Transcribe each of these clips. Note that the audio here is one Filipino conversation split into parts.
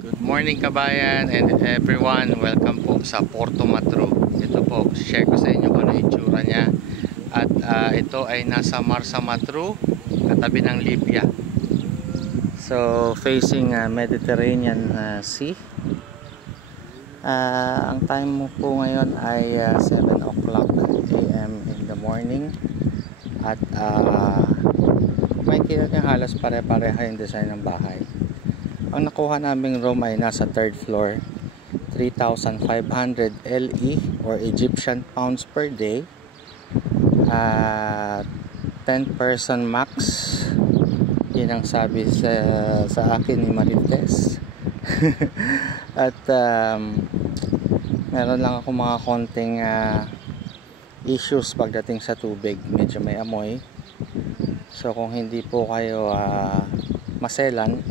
Good morning kabayan and everyone, welcome po sa Porto Matru. Ito po, share ko sa inyo kung ano itsura niya. At ito ay nasa Marsa Matru, katabi ng Libya. So facing Mediterranean Sea. Ang time mo po ngayon ay 7 o'clock AM in the morning. At may kita niya halos pare-pareha yung design ng bahay. Ang nakuha naming room ay nasa 3rd floor, 3,500 LE or Egyptian pounds per day, 10 person max. Yun ang sabi sa akin ni Marites. At meron lang ako mga konting issues pagdating sa tubig, medyo may amoy. So kung hindi po kayo maselan,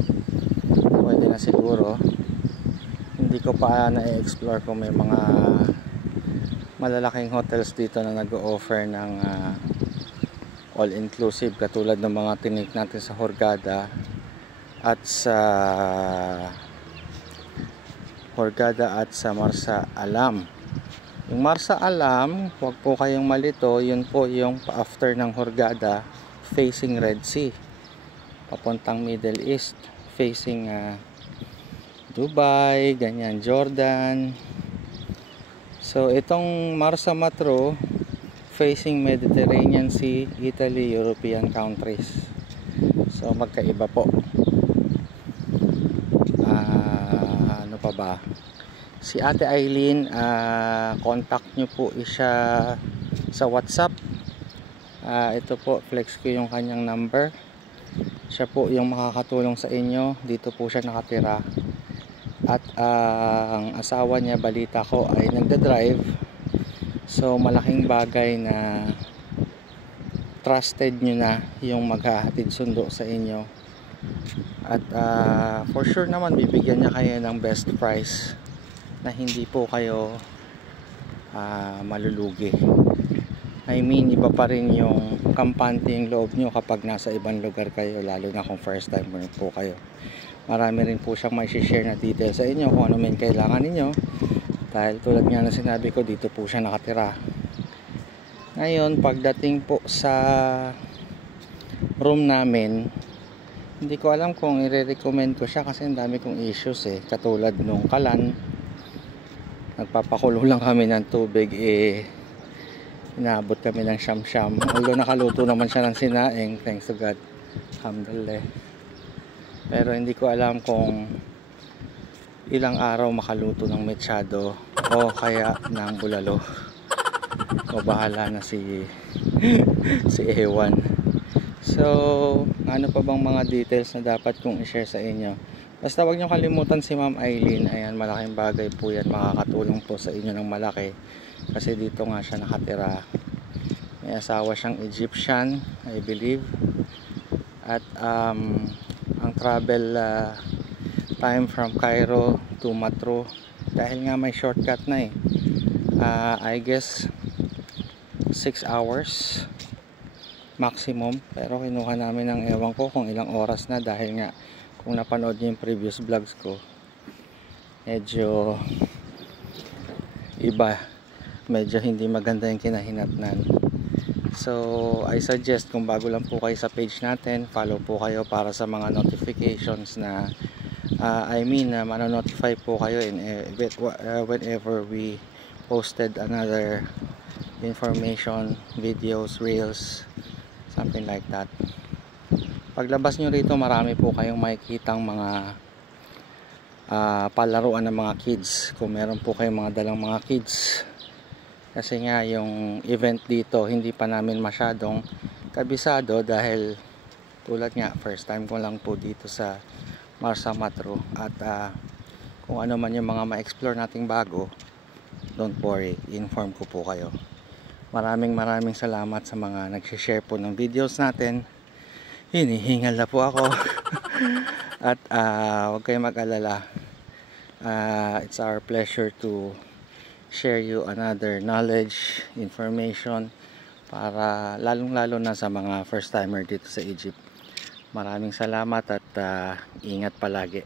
pwede na siguro. Hindi ko pa na-explore kung may mga malalaking hotels dito na nag-o-offer ng all-inclusive katulad ng mga tinik natin sa Hurghada at sa Marsa Alam. Yung Marsa Alam, huwag po kayong malito, yun po yung after ng Hurghada, facing Red Sea papuntang Middle East, facing Dubai, ganyan, Jordan. So itong Marsa Matru facing Mediterranean Sea, Italy, European countries. So magkaiba po. Ano pa ba? Si Ate Eileen, contact nyo po siya sa WhatsApp. Ito po, flex ko yung kanyang number. Siya po yung makakatulong sa inyo. Dito po siya nakatira. At ang asawa niya, balita ko, ay nagda-drive. So malaking bagay na trusted nyo na yung maghahatid sundo sa inyo. At for sure naman bibigyan niya kayo ng best price na hindi po kayo malulugi. I mean, iba pa rin yung kampante yung loob nyo kapag nasa ibang lugar kayo, lalo na kung first time po kayo. Marami rin po siyang may share na details sa inyo kung ano man kailangan ninyo, dahil tulad nga na sinabi ko, dito po siya nakatira. Ngayon, pagdating po sa room namin, hindi ko alam kung i-recommend ko siya kasi ang dami kong issues katulad nung kalan, nagpapakulo lang kami ng tubig, inaabot kami ng siyam-siyam. Although nakaluto naman siya ng sinaing, thanks to God, alhamdulillah. Pero hindi ko alam kung ilang araw makaluto ng mechado o kaya ng bulalo. O bahala na si Ewan. So ano pa bang mga details na dapat kong i-share sa inyo? Basta wag nyo kalimutan si Ma'am Eileen. Ayan, malaking bagay po yan, makakatulong po sa inyo ng malaki. Kasi dito nga siya nakatira. May asawa siyang Egyptian, I believe. At ang travel time from Cairo to Matru, dahil nga may shortcut na I guess 6 hours maximum. Pero kinuha namin ng ewan ko kung ilang oras na, dahil nga kung napanood niyo yung previous vlogs ko, medyo iba, medyo hindi maganda yung kinahinatnan. So I suggest, kung bago lang po kayo sa page natin, follow po kayo para sa mga notifications na manonotify po kayo whenever we posted another information, videos, reels, something like that. Paglabas nyo rito, marami po kayong makikitang mga palaruan ng mga kids, kung meron po kayong mga dalang mga kids. Kasi nga yung event dito hindi pa namin masyadong kabisado, dahil tulad nga first time ko lang po dito sa Marsa Matru. At kung ano man yung mga ma-explore nating bago, don't worry, inform ko po kayo. Maraming salamat sa mga nag-share po ng videos natin. Hinihingal na po ako. At huwag kayong mag-alala, it's our pleasure to share you another knowledge, information, para lalong-lalo na sa mga first timer dito sa Egypt. Maraming salamat at ingat palagi.